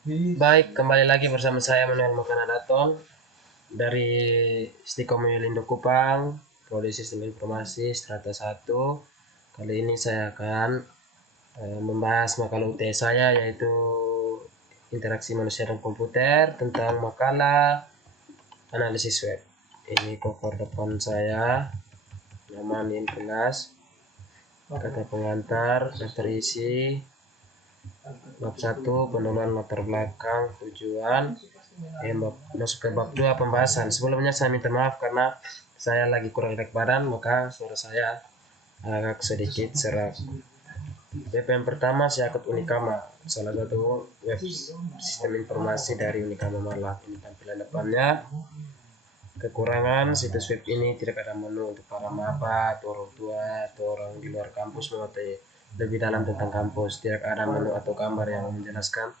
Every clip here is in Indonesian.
Baik, kembali lagi bersama saya Manuel Mokanadaton dari Stikom Lindo Kupang, Prodi Sistem Informasi Strata 1. Kali ini saya akan membahas makalah UTS saya, yaitu interaksi manusia dan komputer, tentang makalah analisis web. Ini cover depan saya, nama NIM kelas, kata pengantar, daftar isi, bab 1 pendahuluan latar belakang tujuan. Masuk ke bab 2 pembahasan. Sebelumnya saya minta maaf karena saya lagi kurang enak badan, maka suara saya agak sedikit serak. Web yang pertama saya akut Unikama, salah satu web sistem informasi dari Unikama Malang. Ini tampilan depannya. Kekurangan situs web ini tidak ada menu untuk para maba atau orang tua atau orang di luar kampus mengetahui lebih dalam tentang kampus. Tidak ada menu atau gambar yang menjelaskan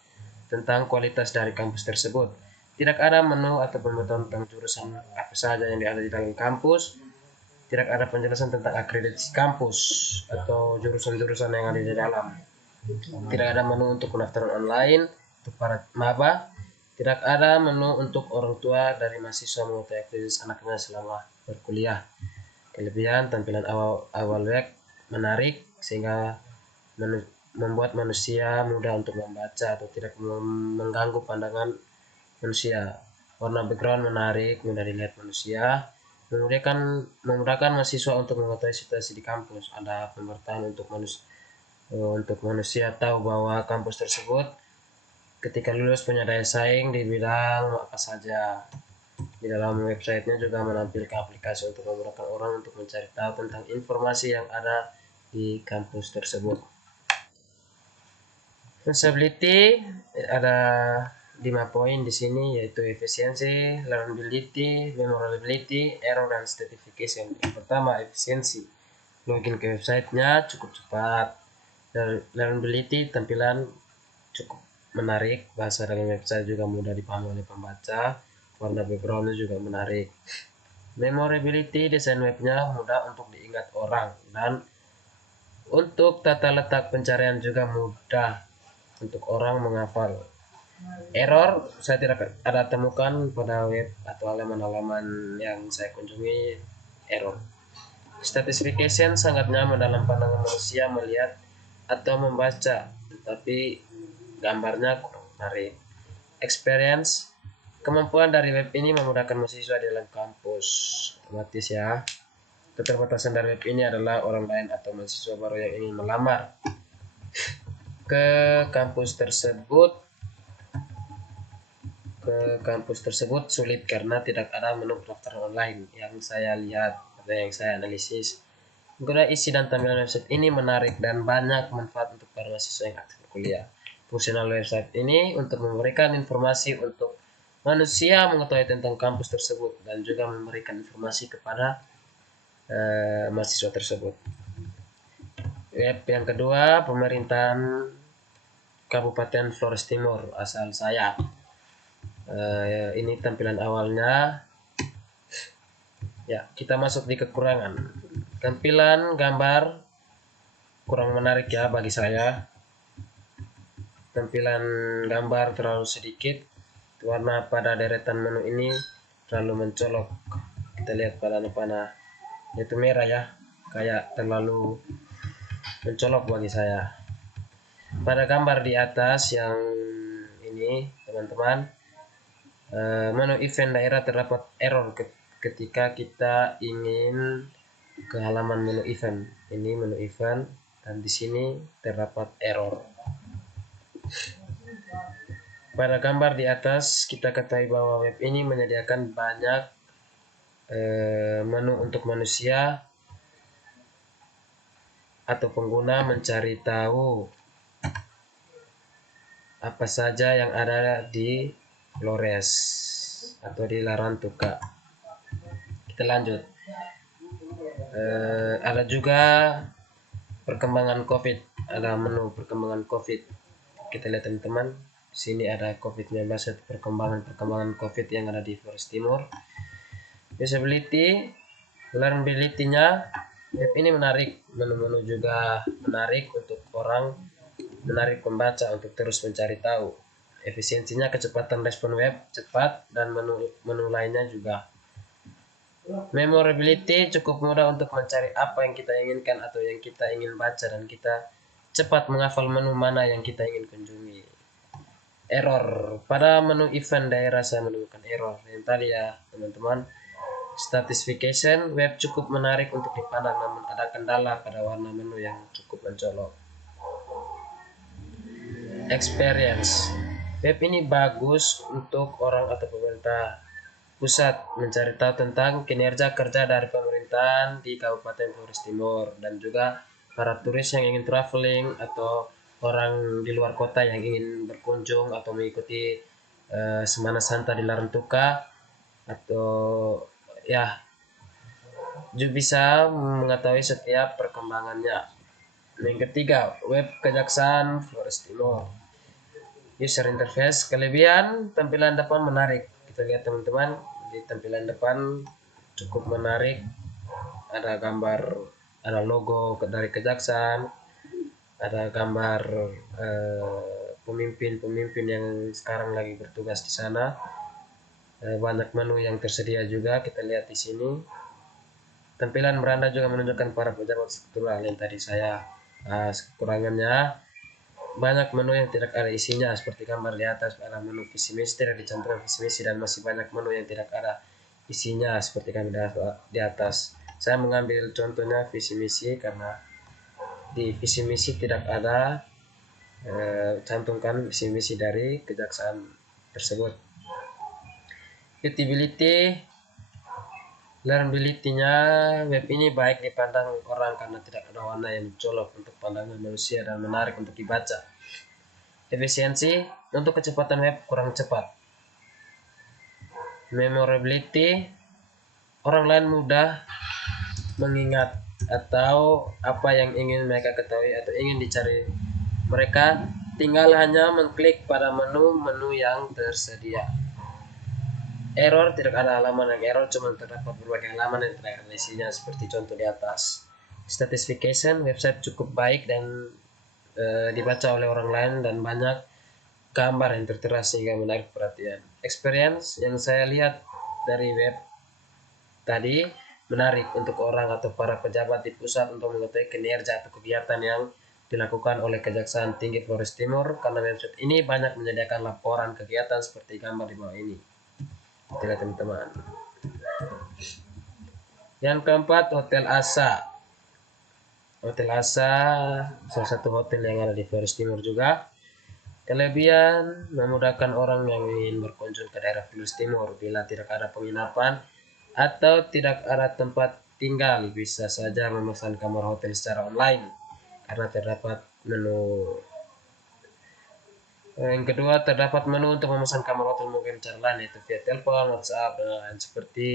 tentang kualitas dari kampus tersebut. Tidak ada menu atau pemberitahuan tentang jurusan apa saja yang ada di dalam kampus. Tidak ada penjelasan tentang akreditasi kampus atau jurusan-jurusan yang ada di dalam. Tidak ada menu untuk pendaftaran online untuk para maba. Tidak ada menu untuk orang tua dari mahasiswa mengetahui aktivitas anaknya selama berkuliah. Kelebihan tampilan awal web menarik sehingga membuat manusia mudah untuk membaca atau tidak mengganggu pandangan manusia. Warna background menarik, mudah dilihat manusia. Memudahkan mahasiswa untuk mengetahui situasi di kampus. Ada pemberitahuan untuk manusia tahu bahwa kampus tersebut ketika lulus punya daya saing di bidang apa saja. Di dalam websitenya juga menampilkan aplikasi untuk memudahkan orang untuk mencari tahu tentang informasi yang ada di kampus tersebut. Usability ada 5 poin di sini, yaitu efisiensi, learnability, memorability, error, dan certification. Yang pertama, efisiensi. Login ke websitenya cukup cepat. Learnability, tampilan cukup menarik, bahasa dalam website juga mudah dipahami oleh pembaca, warna backgroundnya juga menarik. Memorability, desain webnya mudah untuk diingat orang, dan untuk tata letak pencarian juga mudah untuk orang menghafal. Error saya tidak ada temukan pada web atau halaman-halaman yang saya kunjungi error. Satisfaction sangat nyaman dalam pandangan manusia melihat atau membaca, tetapi gambarnya kurang menarik. Experience, kemampuan dari web ini memudahkan mahasiswa di dalam kampus. Otomatis ya. Keterbatasan dari web ini adalah orang lain atau mahasiswa baru yang ingin melamar ke kampus tersebut sulit karena tidak ada menu pendaftaran online yang saya lihat atau yang saya analisis. Guna isi dan tampilan website ini menarik dan banyak manfaat untuk para mahasiswa yang aktif berkuliah. Fungsional website ini untuk memberikan informasi untuk manusia mengetahui tentang kampus tersebut dan juga memberikan informasi kepada mahasiswa tersebut. Web yang kedua, pemerintahan Kabupaten Flores Timur, asal saya. Ini tampilan awalnya. Ya, kita masuk di kekurangan. Tampilan gambar kurang menarik ya bagi saya. Tampilan gambar terlalu sedikit. Warna pada deretan menu ini terlalu mencolok. Kita lihat pada panah itu merah ya, kayak terlalu mencolok bagi saya. Pada gambar di atas yang ini teman-teman, menu event daerah terdapat error ketika kita ingin ke halaman menu event. Ini menu event dan di sini terdapat error. Pada gambar di atas kita ketahui bahwa web ini menyediakan banyak menu untuk manusia atau pengguna mencari tahu apa saja yang ada di Flores atau di Larantuka. Kita lanjut. Ada juga perkembangan COVID, ada menu perkembangan COVID. Kita lihat teman-teman, sini ada COVID-19, perkembangan COVID yang ada di Flores Timur. Usability, learnability-nya web ini menarik, menu-menu juga menarik untuk orang, menarik pembaca untuk terus mencari tahu. Efisiensinya kecepatan respon web cepat dan menu lainnya juga. Memorability cukup mudah untuk mencari apa yang kita inginkan atau yang kita ingin baca, dan kita cepat menghafal menu mana yang kita ingin kunjungi. Error pada menu event daerah, saya menemukan error yang tadi ya teman-teman. Satisfaction web cukup menarik untuk dipandang, namun ada kendala pada warna menu yang cukup mencolok. Experience web ini bagus untuk orang atau pemerintah pusat mencari tahu tentang kinerja kerja dari pemerintahan di Kabupaten Flores Timur, dan juga para turis yang ingin traveling atau orang di luar kota yang ingin berkunjung atau mengikuti Semana Santa di Larantuka, atau ya juga bisa mengetahui setiap perkembangannya. Yang ketiga, web Kejaksaan Flores Timur. User interface, kelebihan tampilan depan menarik. Kita lihat teman-teman, di tampilan depan cukup menarik. Ada gambar, ada logo dari Kejaksaan, ada gambar pemimpin-pemimpin yang sekarang lagi bertugas di sana. Banyak menu yang tersedia juga, kita lihat di sini. Tampilan beranda juga menunjukkan para pejabat struktural yang tadi saya kekurangannya. Banyak menu yang tidak ada isinya, seperti gambar di atas ada menu visi misi, tidak dicantumkan visi misi, dan masih banyak menu yang tidak ada isinya seperti kami di atas. Saya mengambil contohnya visi misi karena di visi misi tidak ada cantumkan visi misi dari kejaksaan tersebut. Usability, learnability-nya web ini baik dipandang orang karena tidak ada warna yang mencolok untuk pandangan manusia dan menarik untuk dibaca. Efisiensi, untuk kecepatan web kurang cepat. Memorability, orang lain mudah mengingat atau apa yang ingin mereka ketahui atau ingin dicari. Mereka tinggal hanya mengklik pada menu-menu yang tersedia. Error, tidak ada halaman yang error, cuma terdapat berbagai halaman yang tidak ada isinya seperti contoh di atas. Satisfaction, website cukup baik dan dibaca oleh orang lain dan banyak gambar yang tertera sehingga menarik perhatian. Experience yang saya lihat dari web tadi menarik untuk orang atau para pejabat di pusat untuk mengetahui kinerja atau kegiatan yang dilakukan oleh Kejaksaan Tinggi Flores Timur, karena website ini banyak menyediakan laporan kegiatan seperti gambar di bawah ini. Tidak teman-teman. Yang keempat, Hotel Asa. Hotel Asa salah satu hotel yang ada di Flores Timur juga. Kelebihan, memudahkan orang yang ingin berkunjung ke daerah Flores Timur bila tidak ada penginapan atau tidak ada tempat tinggal, bisa saja memesan kamar hotel secara online karena terdapat menu. Yang kedua, terdapat menu untuk memesan kamar hotel mungkin cara lain, yaitu via telepon, WhatsApp, dan seperti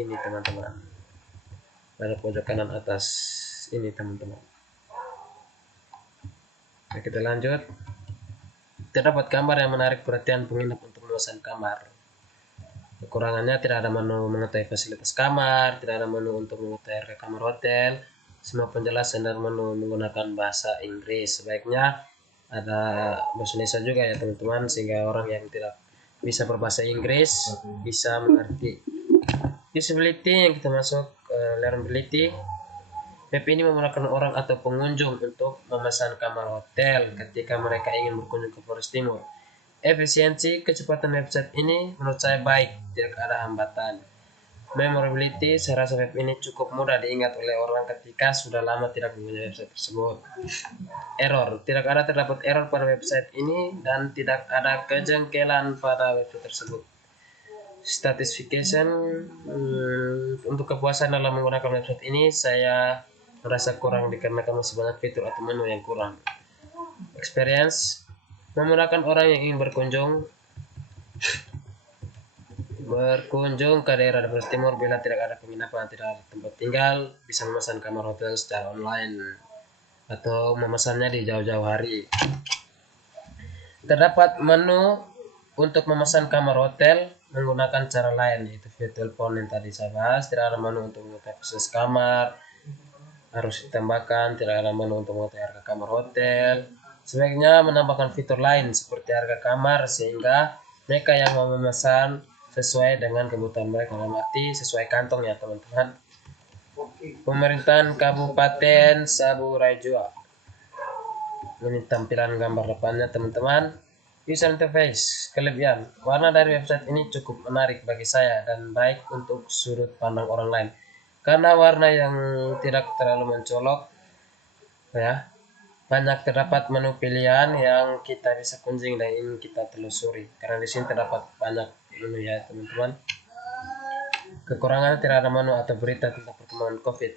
ini teman-teman. Pada pojok kanan atas ini teman-teman. Nah, kita lanjut. Terdapat gambar yang menarik perhatian penginap untuk memesan kamar. Kekurangannya, tidak ada menu mengetahui fasilitas kamar, tidak ada menu untuk mengetahui harga kamar hotel. Semua penjelasan dan menu menggunakan bahasa Inggris. Sebaiknya ada bahasa Indonesia juga ya teman-teman, sehingga orang yang tidak bisa berbahasa Inggris bisa mengerti. Usability, yang kita masuk learnability. Web ini memudahkan orang atau pengunjung untuk memesan kamar hotel ketika mereka ingin berkunjung ke Flores Timur. Efisiensi, kecepatan website ini menurut saya baik, tidak ada hambatan. Memorability, saya rasa web ini cukup mudah diingat oleh orang ketika sudah lama tidak menggunakan website tersebut. Error, tidak ada terdapat error pada website ini dan tidak ada kejengkelan pada website tersebut. Satisfaction, untuk kepuasan dalam menggunakan website ini saya merasa kurang dikarenakan masih banyak fitur atau menu yang kurang. Experience, memudahkan orang yang ingin berkunjung ke daerah Flores Timur bila tidak ada penginapan, tidak ada tempat tinggal, bisa memesan kamar hotel secara online atau memesannya di jauh-jauh hari. Terdapat menu untuk memesan kamar hotel menggunakan cara lain, yaitu via telepon yang tadi saya bahas. Tidak ada menu untuk mengetahui akses kamar, harus ditambahkan. Tidak ada menu untuk mengetahui harga kamar hotel. Sebaiknya menambahkan fitur lain seperti harga kamar sehingga mereka yang mau memesan sesuai dengan kebutuhan mereka, dalam arti sesuai kantong ya teman-teman. Pemerintahan Kabupaten Saburajua. Ini tampilan gambar depannya teman-teman. User interface, kelebihan. Warna dari website ini cukup menarik bagi saya dan baik untuk sudut pandang orang lain. Karena warna yang tidak terlalu mencolok ya. Banyak terdapat menu pilihan yang kita bisa kunjungi dan ingin kita telusuri. Karena di sini terdapat banyak menu ya teman-teman. Kekurangannya tidak ada menu atau berita tentang perkembangan COVID.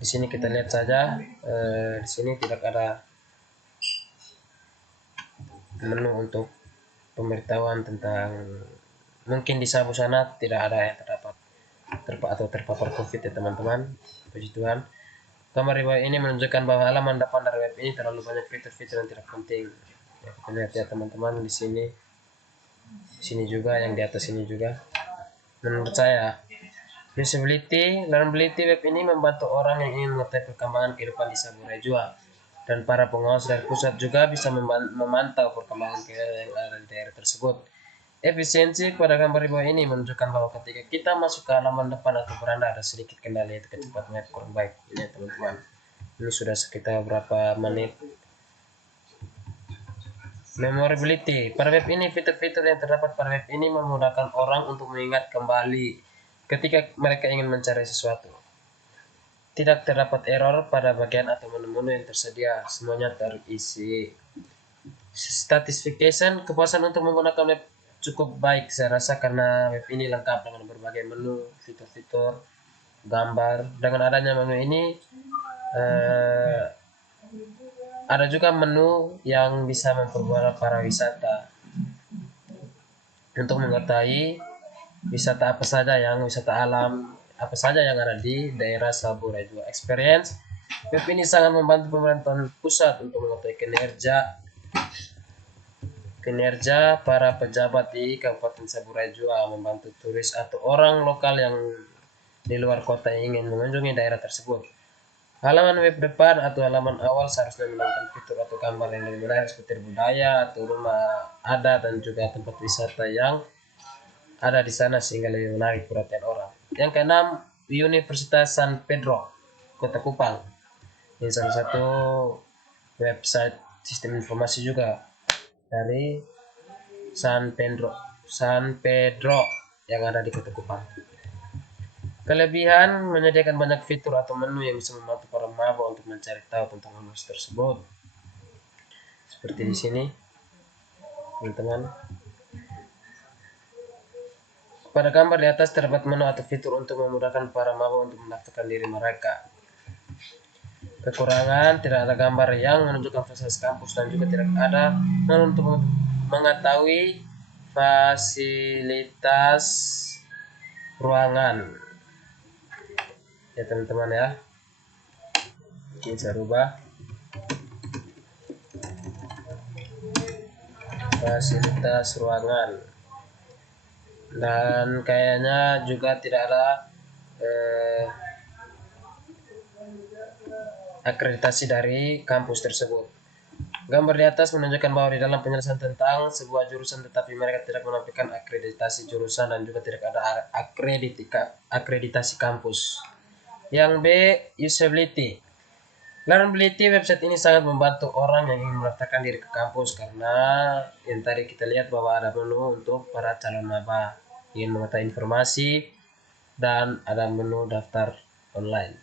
Di sini kita lihat saja, di sini tidak ada menu untuk pemberitahuan tentang, mungkin di Sabu sana tidak ada yang terdapat terpapar COVID ya teman-teman. Puji Tuhan. Gambar di bawah ini menunjukkan bahwa halaman depan dari web ini terlalu banyak fitur-fitur yang tidak penting. Ya, kita lihat ya teman-teman di sini juga, yang di atas ini juga. Menurut saya, learnability web ini membantu orang yang ingin mengetahui perkembangan kehidupan di Saburajua, dan para pengawas dari pusat juga bisa memantau perkembangan yang ada di daerah tersebut. Efisiensi pada gambar di bawah ini menunjukkan bahwa ketika kita masuk ke halaman depan atau beranda ada sedikit kendala, yaitu kecepatan web kurang baik. Ini teman-teman, ini sudah sekitar berapa menit. Memorability pada web ini, fitur-fitur yang terdapat pada web ini memudahkan orang untuk mengingat kembali ketika mereka ingin mencari sesuatu. Tidak terdapat error pada bagian atau menu-menu yang tersedia, semuanya terisi. Satisfaction, kepuasan untuk menggunakan web cukup baik saya rasa karena web ini lengkap dengan berbagai menu, fitur-fitur, gambar. Dengan adanya menu ini ada juga menu yang bisa mempermudah para wisata untuk mengetahui wisata apa saja, yang wisata alam apa saja yang ada di daerah Saburajua. Experience, web ini sangat membantu pemerintahan pusat untuk mengetahui kinerja para pejabat di Kabupaten Saburajua, membantu turis atau orang lokal yang di luar kota yang ingin mengunjungi daerah tersebut. Halaman web depan atau halaman awal seharusnya menampilkan fitur atau gambar yang lebih menarik seperti budaya atau rumah adat dan juga tempat wisata yang ada di sana sehingga lebih menarik perhatian orang. Yang keenam, Universitas San Pedro, Kota Kupang. Ini salah satu website sistem informasi juga dari San Pedro yang ada di Kota Kupang. Kelebihan, menyediakan banyak fitur atau menu yang bisa membantu para maba untuk mencari tahu tentang informasi tersebut. Seperti di sini, teman-teman. Pada gambar di atas terdapat menu atau fitur untuk memudahkan para maba untuk mendaftarkan diri mereka. Kekurangan, tidak ada gambar yang menunjukkan fasilitas kampus dan juga tidak ada untuk mengetahui fasilitas ruangan. Ya teman-teman ya, ini saya rubah fasilitas ruangan, dan kayaknya juga tidak ada akreditasi dari kampus tersebut. Gambar di atas menunjukkan bahwa di dalam penjelasan tentang sebuah jurusan tetapi mereka tidak menampilkan akreditasi jurusan dan juga tidak ada akreditasi kampus. Yang B, usability. Learnability, website ini sangat membantu orang yang ingin mendaftarkan diri ke kampus karena yang tadi kita lihat bahwa ada menu untuk para calon maba ingin mengetahui informasi dan ada menu daftar online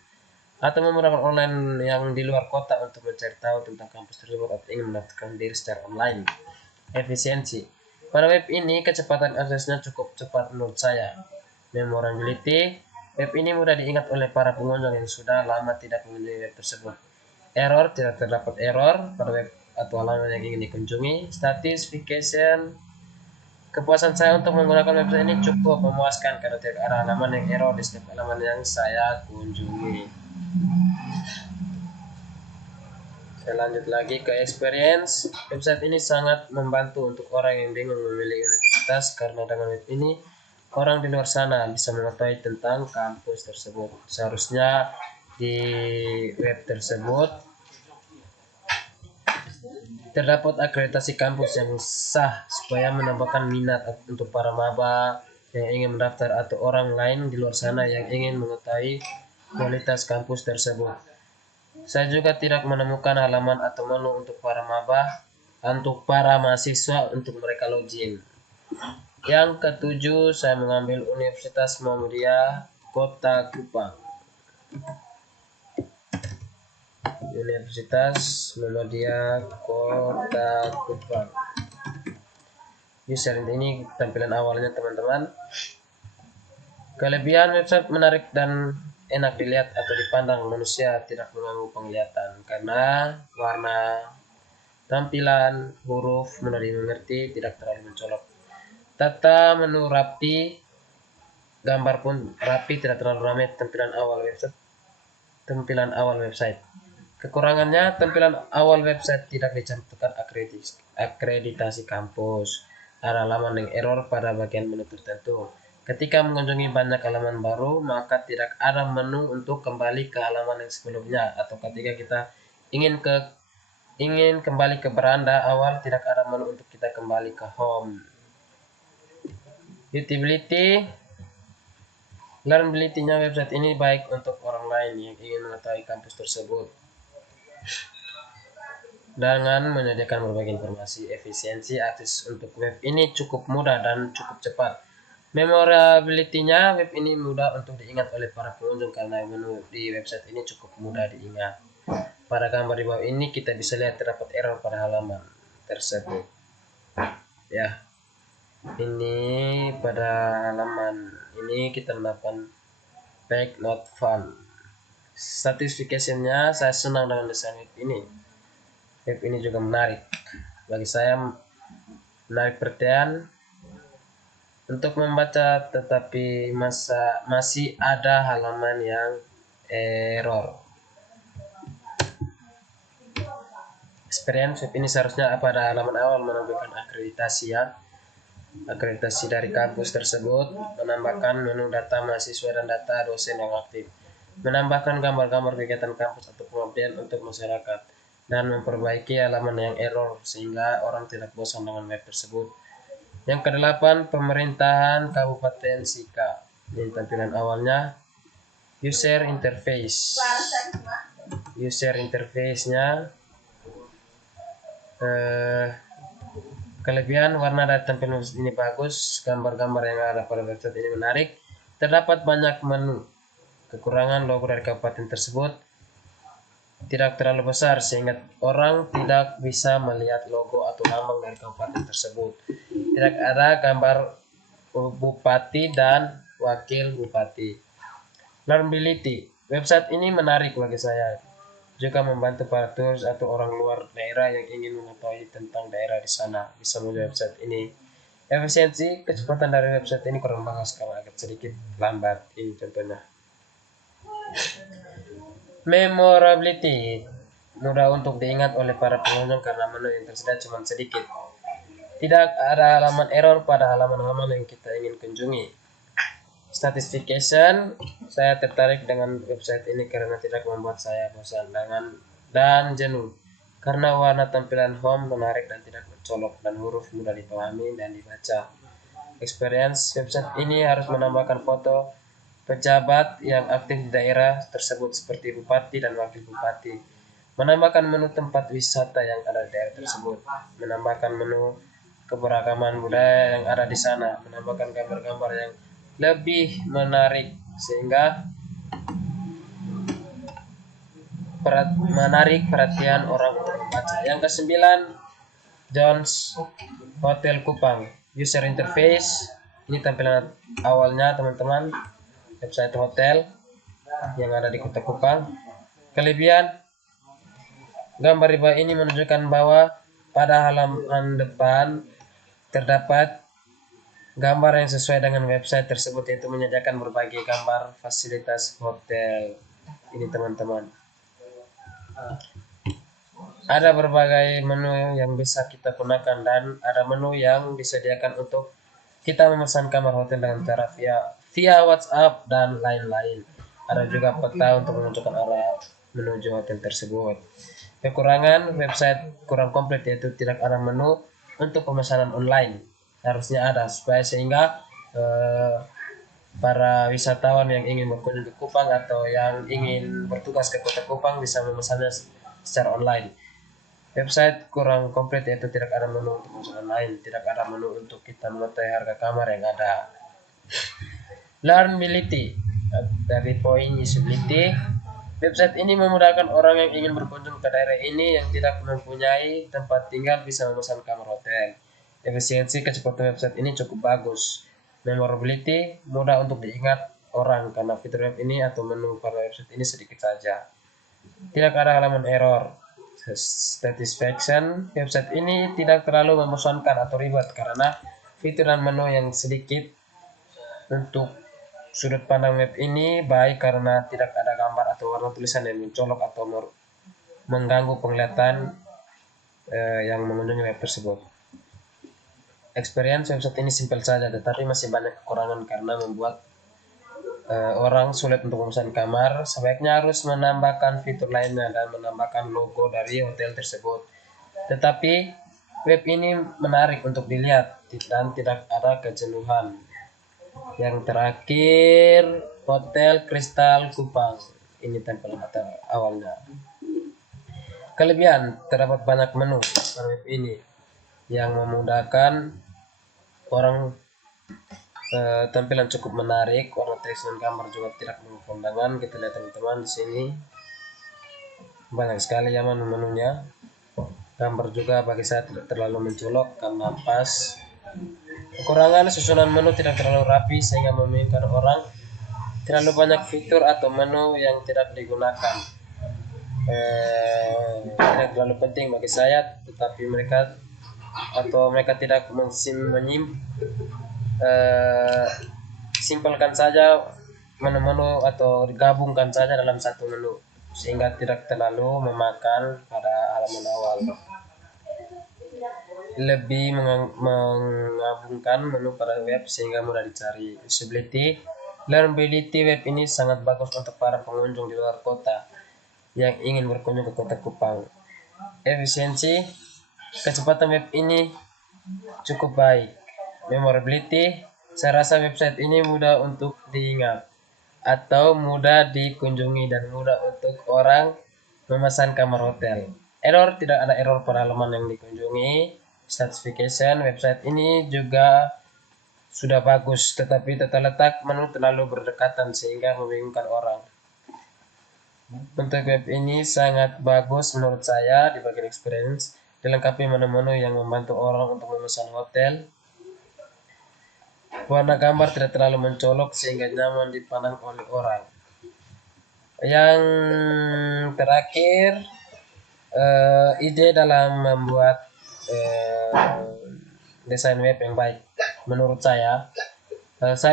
atau memudahkan online yang di luar kota untuk mencari tahu tentang kampus tersebut atau ingin mendaftarkan diri secara online. Efisiensi, pada web ini kecepatan aksesnya cukup cepat menurut saya. Memorability, web ini mudah diingat oleh para pengunjung yang sudah lama tidak mengunjungi web tersebut. Error, tidak terdapat error pada web atau halaman yang ingin dikunjungi. Satisfaction, kepuasan saya untuk menggunakan website ini cukup memuaskan karena tidak ada halaman yang error di setiap halaman yang saya kunjungi. Saya lanjut lagi ke experience. Website ini sangat membantu untuk orang yang bingung memilih universitas karena dengan web ini orang di luar sana bisa mengetahui tentang kampus tersebut. Seharusnya di web tersebut Terdapat akreditasi kampus yang sah supaya menambahkan minat untuk para maba yang ingin mendaftar atau orang lain di luar sana yang ingin mengetahui kualitas kampus tersebut. Saya juga tidak menemukan halaman atau menu untuk para maba, untuk para mahasiswa untuk mereka login. Yang ketujuh, saya mengambil Universitas Muhammadiyah Kota Kupang. Universitas Muhammadiyah Kota Kupang. User ini tampilan awalnya teman-teman. Kelebihan website menarik dan enak dilihat atau dipandang manusia, tidak mengganggu penglihatan karena warna, tampilan, huruf mudah dimengerti, tidak terlalu mencolok. Tata menu rapi, gambar pun rapi, tidak terlalu ramai. Tampilan awal website. Kekurangannya, tampilan awal website tidak dicantumkan akreditasi kampus. Ada halaman yang error pada bagian menu tertentu. Ketika mengunjungi banyak halaman baru, maka tidak ada menu untuk kembali ke halaman yang sebelumnya. Atau ketika kita ingin kembali ke beranda awal, tidak ada menu untuk kita kembali ke home. Usability, learnability-nya website ini baik untuk orang lain yang ingin mengetahui kampus tersebut. Dengan menyediakan berbagai informasi, efisiensi akses untuk web ini cukup mudah dan cukup cepat. Memorability-nya, web ini mudah untuk diingat oleh para pengunjung karena menu di website ini cukup mudah diingat. Pada gambar di bawah ini kita bisa lihat terdapat error pada halaman tersebut. Ya, ini pada halaman ini kita mendapatkan page not found. Satisfaction-nya, saya senang dengan desain web ini. Web ini juga menarik. Bagi saya menarik perhatian untuk membaca, tetapi masih ada halaman yang error. Experience web ini seharusnya pada halaman awal menampilkan akreditasi ya. Akreditasi dari kampus tersebut, menambahkan menu data mahasiswa dan data dosen yang aktif, menambahkan gambar-gambar kegiatan kampus atau pengabdian untuk masyarakat, dan memperbaiki halaman yang error sehingga orang tidak bosan dengan web tersebut. Yang kedelapan, pemerintahan Kabupaten Sika. Ini tampilan awalnya. User interface. User interface-nya kelebihan warna dan tampilan ini bagus, gambar-gambar yang ada pada website ini menarik, terdapat banyak menu. Kekurangan, logo dari kabupaten tersebut tidak terlalu besar sehingga orang tidak bisa melihat logo atau lambang dari kabupaten tersebut. Tidak ada gambar bupati dan wakil bupati. Learnability, website ini menarik bagi saya, juga membantu para turis atau orang luar daerah yang ingin mengetahui tentang daerah di sana bisa melalui website ini. Efisiensi, kecepatan dari website ini kurang bagus karena agak sedikit lambat. Ini contohnya. Memorability, mudah untuk diingat oleh para pengunjung karena menu yang tersedia cuma sedikit. Tidak ada halaman error pada halaman-halaman yang kita ingin kunjungi. Satisfaction, saya tertarik dengan website ini karena tidak membuat saya bosan dan jenuh. Karena warna tampilan home menarik dan tidak mencolok dan huruf mudah dipahami dan dibaca. Experience, website ini harus menambahkan foto pejabat yang aktif di daerah tersebut seperti bupati dan wakil bupati. Menambahkan menu tempat wisata yang ada di daerah tersebut. Menambahkan menu keberagaman budaya yang ada di sana. Menambahkan gambar-gambar yang lebih menarik sehingga menarik perhatian orang untuk membaca. Yang kesembilan, Jones Hotel Kupang. User interface, ini tampilan awalnya teman-teman, website hotel yang ada di Kota Kupang. Kelebihan, gambar di bawah ini menunjukkan bahwa pada halaman depan terdapat gambar yang sesuai dengan website tersebut, yaitu menyediakan berbagai gambar fasilitas hotel. Ini teman-teman, ada berbagai menu yang bisa kita gunakan dan ada menu yang disediakan untuk kita memesan kamar hotel dengan cara via WhatsApp dan lain-lain. Ada juga peta untuk menunjukkan arah menuju hotel tersebut. Kekurangan website kurang komplit, yaitu tidak ada menu untuk pemesanan online. Harusnya ada supaya sehingga para wisatawan yang ingin berkunjung ke Kupang atau yang ingin bertugas ke kota Kupang bisa memesannya secara online. Website kurang komplit, yaitu tidak ada menu untuk pemesanan online, tidak ada menu untuk kita mengetahui harga kamar yang ada. Learnability dari poin usability. Website ini memudahkan orang yang ingin berkunjung ke daerah ini yang tidak mempunyai tempat tinggal bisa memesan kamar hotel. Efisiensi kecepatan website ini cukup bagus. Memorability, mudah untuk diingat orang karena fitur web ini atau menu pada website ini sedikit saja. Tidak ada halaman error. Satisfaction, website ini tidak terlalu membosankan atau ribet karena fitur dan menu yang sedikit. Untuk sudut pandang web ini baik karena tidak ada gambar atau warna tulisan yang mencolok atau mengganggu penglihatan yang mengunjungi web tersebut. Experience website ini simpel saja, tetapi masih banyak kekurangan karena membuat orang sulit untuk memesan kamar. Sebaiknya harus menambahkan fitur lainnya dan menambahkan logo dari hotel tersebut. Tetapi web ini menarik untuk dilihat dan tidak ada kejenuhan. Yang terakhir, Hotel Kristal Kupang. Ini tempat awalnya. Kelebihan, terdapat banyak menu pada web ini yang memudahkan orang. Tampilan cukup menarik, warna teks dan gambar juga tidak mengundangkan. Kita lihat teman-teman di sini banyak sekali ya menunya. Gambar juga bagi saya tidak terlalu mencolok karena pas. Kekurangan, susunan menu tidak terlalu rapi sehingga membingungkan orang. Terlalu banyak fitur atau menu yang tidak digunakan. Tidak terlalu penting bagi saya, tetapi mereka tidak simpelkan saja menu-menu atau digabungkan saja dalam satu menu sehingga tidak terlalu memakan pada halaman awal. Lebih menggabungkan menu pada web sehingga mudah dicari. Usability, learnability web ini sangat bagus untuk para pengunjung di luar kota yang ingin berkunjung ke kota Kupang. Efisiensi, kecepatan web ini cukup baik. Memorability, saya rasa website ini mudah untuk diingat atau mudah dikunjungi dan mudah untuk orang memesan kamar hotel. Error, tidak ada error pada halaman yang dikunjungi. Certification, website ini juga sudah bagus, tetapi tata letak menu terlalu berdekatan sehingga membingungkan orang. Untuk web ini sangat bagus menurut saya di bagian experience, dilengkapi menu-menu yang membantu orang untuk memesan hotel. Warna gambar tidak terlalu mencolok sehingga nyaman dipandang oleh orang. Yang terakhir, ide dalam membuat desain web yang baik. Menurut saya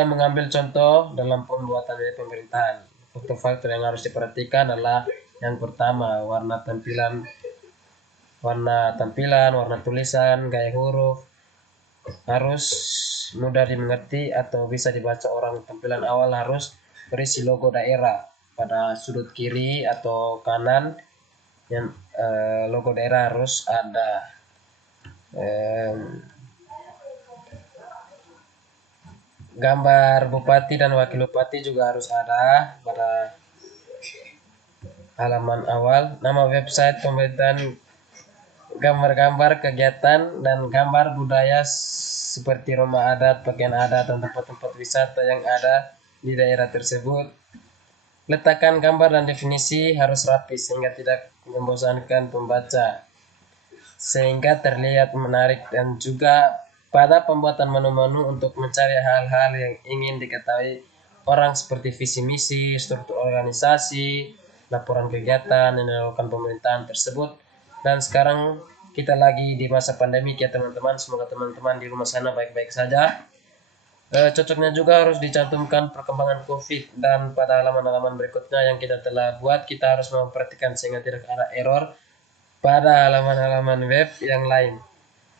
mengambil contoh dalam pembuatan web pemerintahan. Faktor-faktor yang harus diperhatikan adalah yang pertama, warna tampilan, warna tulisan, gaya huruf harus mudah dimengerti atau bisa dibaca orang. Tampilan awal harus berisi logo daerah pada sudut kiri atau kanan. Yang logo daerah harus ada. Gambar bupati dan wakil bupati juga harus ada pada halaman awal. Nama website pemerintahan, gambar-gambar kegiatan dan gambar budaya seperti rumah adat, pakaian adat, dan tempat-tempat wisata yang ada di daerah tersebut. Letakkan gambar dan definisi harus rapi sehingga tidak membosankan pembaca, sehingga terlihat menarik. Dan juga pada pembuatan menu-menu untuk mencari hal-hal yang ingin diketahui orang seperti visi misi, struktur organisasi, laporan kegiatan yang dilakukan pemerintahan tersebut. Dan sekarang kita lagi di masa pandemi ya teman-teman, semoga teman-teman di rumah sana baik-baik saja. Cocoknya juga harus dicantumkan perkembangan COVID, dan pada halaman-halaman berikutnya yang kita telah buat kita harus memperhatikan sehingga tidak ada error pada halaman-halaman web yang lain.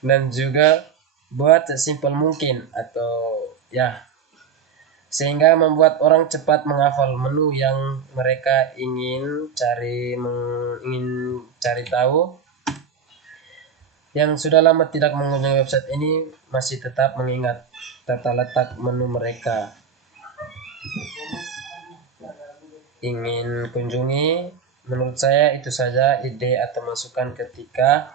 Dan juga buat sesimpel mungkin atau ya sehingga membuat orang cepat menghafal menu yang mereka ingin cari tahu. Yang sudah lama tidak mengunjungi website ini masih tetap mengingat tata letak menu mereka ingin kunjungi. Menurut saya itu saja ide atau masukan ketika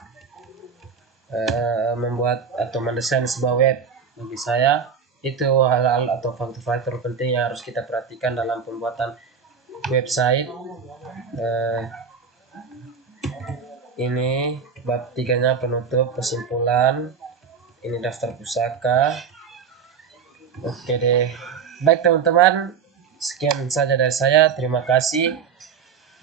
membuat atau mendesain sebuah web. Bagi saya itu hal-hal atau faktor-faktor penting yang harus kita perhatikan dalam pembuatan website. Ini bab 3-nya penutup, kesimpulan. Ini daftar pusaka. Oke deh. Baik teman-teman, sekian saja dari saya. Terima kasih.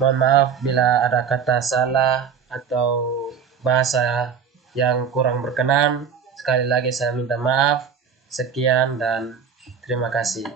Mohon maaf bila ada kata salah atau bahasa yang kurang berkenan. Sekali lagi saya minta maaf. Sekian dan terima kasih.